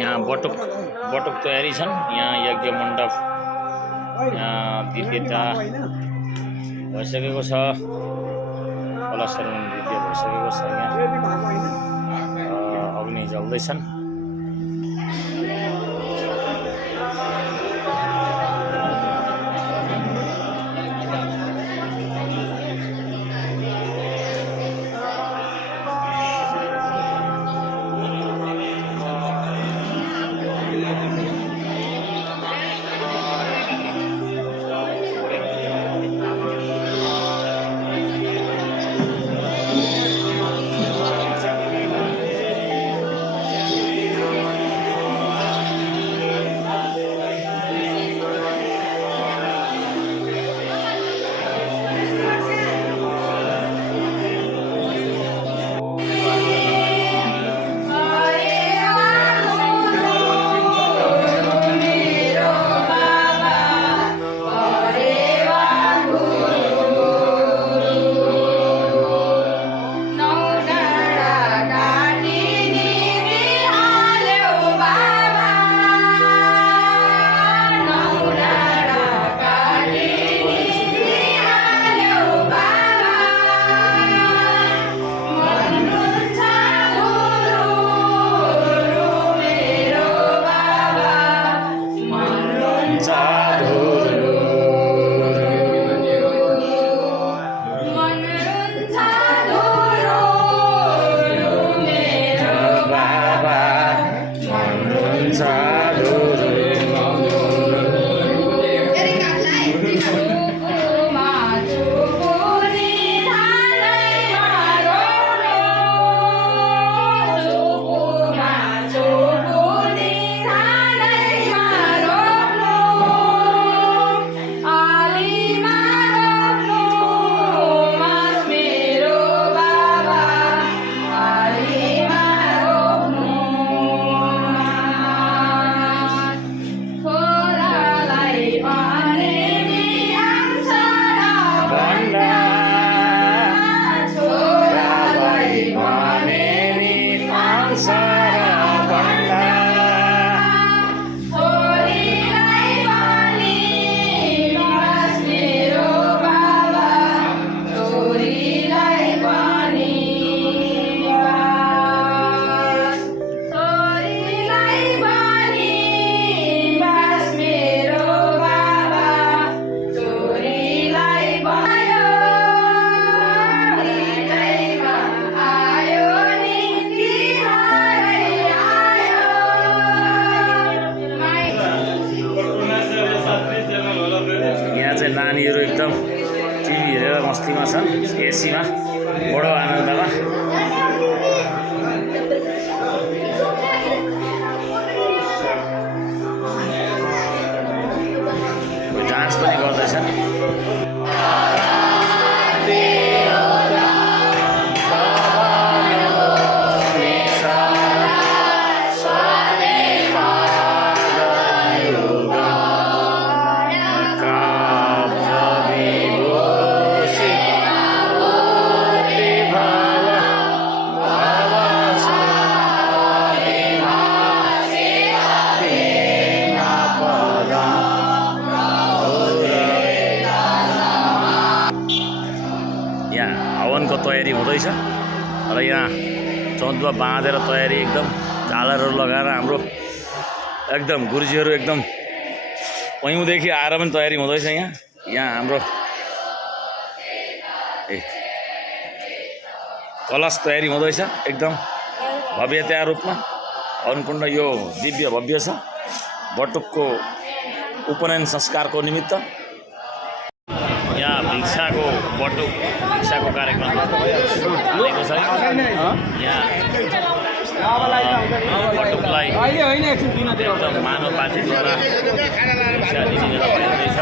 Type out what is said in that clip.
यहाँ बटुक तयारी छन्। यहाँ यज्ञ मण्डप यहाँ दिव्यता भइसकेको छ। कलशहरू दिव्य भइसकेको छ। यहाँ अग्नि जल्दैछन्। नानीहरू एकदम टिभी हेरेर मस्तीमा छन्। एसीमा बडो आनन्दमा। डान्स पनि गर्दैछन्। हवनको तयारी हुँदैछ र यहाँ चौधमा बाँधेर तयारी एकदम झालरहरू लगाएर हाम्रो एकदम गुरुजीहरू एकदम पयौँदेखि आएर पनि तयारी हुँदैछ। यहाँ हाम्रो कलश तयारी हुँदैछ एकदम भव्यता रूपमा। हवनकुण्ड यो दिव्य भव्य छ बटुकको उपनयन संस्कारको निमित्त। यहाँ भिक्षाको कार्यक्रम भएको छ। यहाँ बटुकलाई एकदम मानव पार्टीद्वारा भिक्षा दिने भइरहेछ।